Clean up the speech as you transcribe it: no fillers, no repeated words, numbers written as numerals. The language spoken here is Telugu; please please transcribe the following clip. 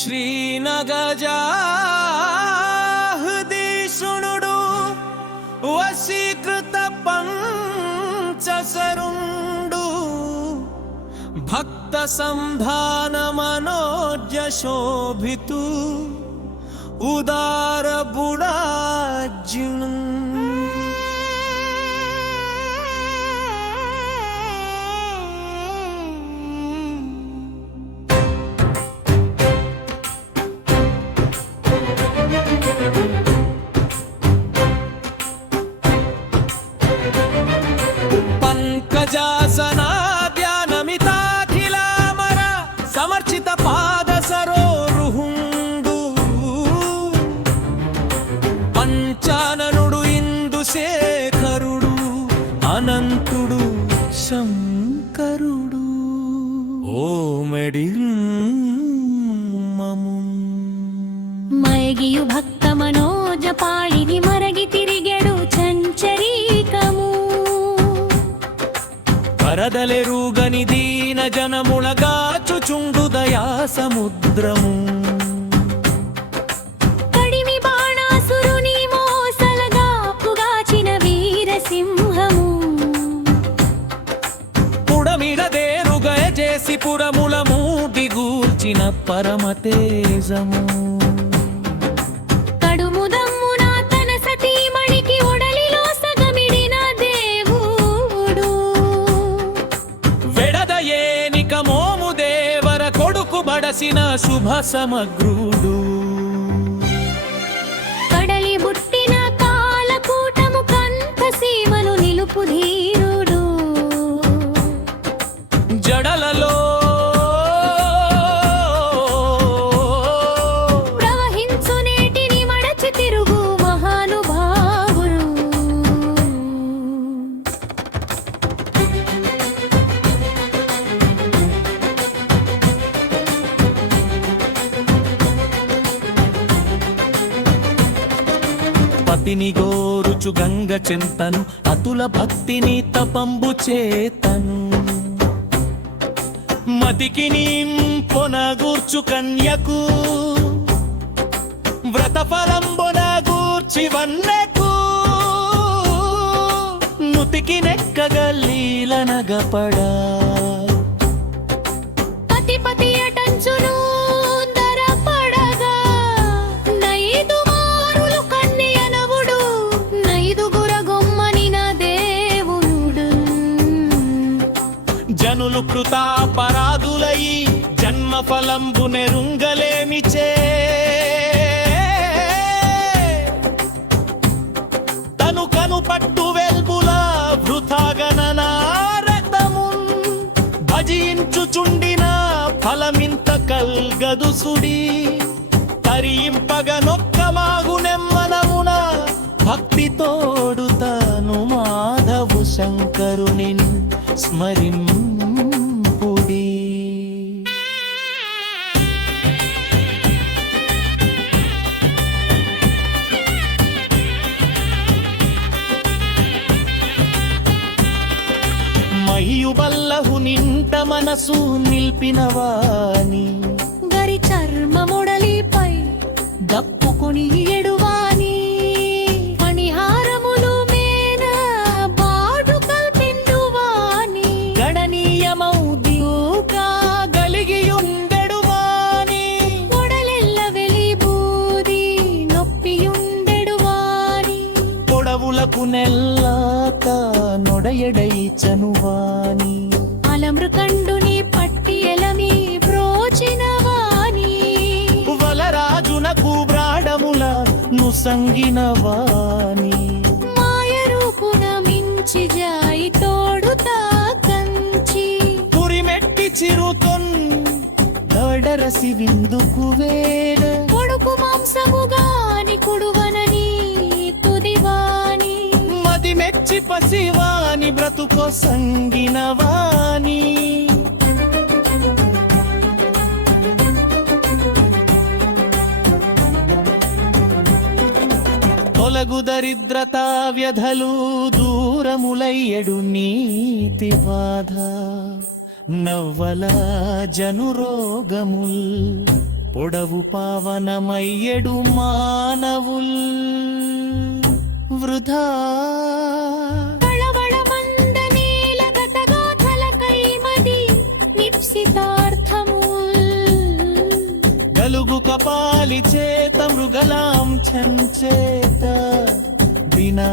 శ్రీనగజాహృదీశుణుడు వశీకృత పంచసరుండు భక్త సంధాన మనోజ శోభితు ఉదార బుడార్జును పంకజాసనాద్యానమితాఖిలామర సమర్చిత పాద సరోరుహుండు పంచాననుడు ఇందు శేఖరుడు అనంతుడు శంకరుడు ఓమెడిల్ మయగియు భక్త మనోజ పాళిని మరగి తిరిగెడు చంచరీకము వరదలెరుగని దీన జనములగాచుచుండు దయా సముద్రము కడిమి బాణాసురుని మోసలగాపుగాచిన వీరసింహము పుడమిడదేరుగయ చేసి పురముల మూడిగూర్చిన పరమతేజము కడుముదమ్మున తన సతీమణికి ఒడలిలో సగమిడిన దేవుడు వెడదయేనిక మోము దేవర కొడుకు బడసిన శుభ సమగ్రుడు కడలి బుట్టిన కాలకూటము కంఠ సీమను నిలుపు ధీరుడు జడలలో ప్రవహించు నీటిని మడచి తిరుగు మహానుభావులు పతిని గోరుచు గంగ చింతను అతుల భక్తిని తపంబు చేతను మతికి పొనగూర్చు కన్యకు వ్రతఫలంబున గూర్చి వన్నెకు నుతికి నెక్కగలీలనగపడా పతి పతి అటంచును దరపడగా నైదు మారులు కన్యనవుడు నైదుగుర గొమ్మనిన దేవునుడు జనులు కృతాపరాధులై జన్మ ఫలంబు నెరుంగలేమిచే తను కను పట్టు వెల్పుల వృథాగణనా రక్తమున్ భజించుచుండిన ఫలమింత కల్గదు సుడి తరింపగ నొక్కమాగు నెమ్మనమున భక్తి తోడు తను మాధవు శంకరుని స్మరింపుడి మహియుబల్లహు నింట మనసు నిల్పినవాని గరి చర్మముడలిపై దప్పుకొని ఎడువాని మణిహారములు మేన బాడు కల్పిండువాని గణనీయమౌ దియూకా గలిగియుండెడువాని ఒడలెల్ల వెలిబూది నొప్పియుండెడువాని పొడవులకు నెల్లాక నొడయడై చనువాని అలమృకండుని పట్టి ఎలమి బ్రోచినవాని వలరాజునకు బ్రాడముల నుసంగినవాని మాయరూపున మించి జాయి తోడుతా కంచి పురిమెట్టి చిరుతొన్ దడరసి విందుకు వేడ కొడుకు మాంసముగాని కుడువనని తుదివాని మది మెచ్చి పసివాని బ్రతుకో సంగినవాని తొలగు దరిద్రత వ్యధలు దూరములయ్యడు నీతి బాధ నవ్వల జనురోగముల్ పొడవు పావనమయ్యడు మానవుల్ వృధా తళవళమంద నీలగతగాథలకై మది నిప్సితార్థముల్. గలుగు కపాలి చేత మృగలాం చేత వినా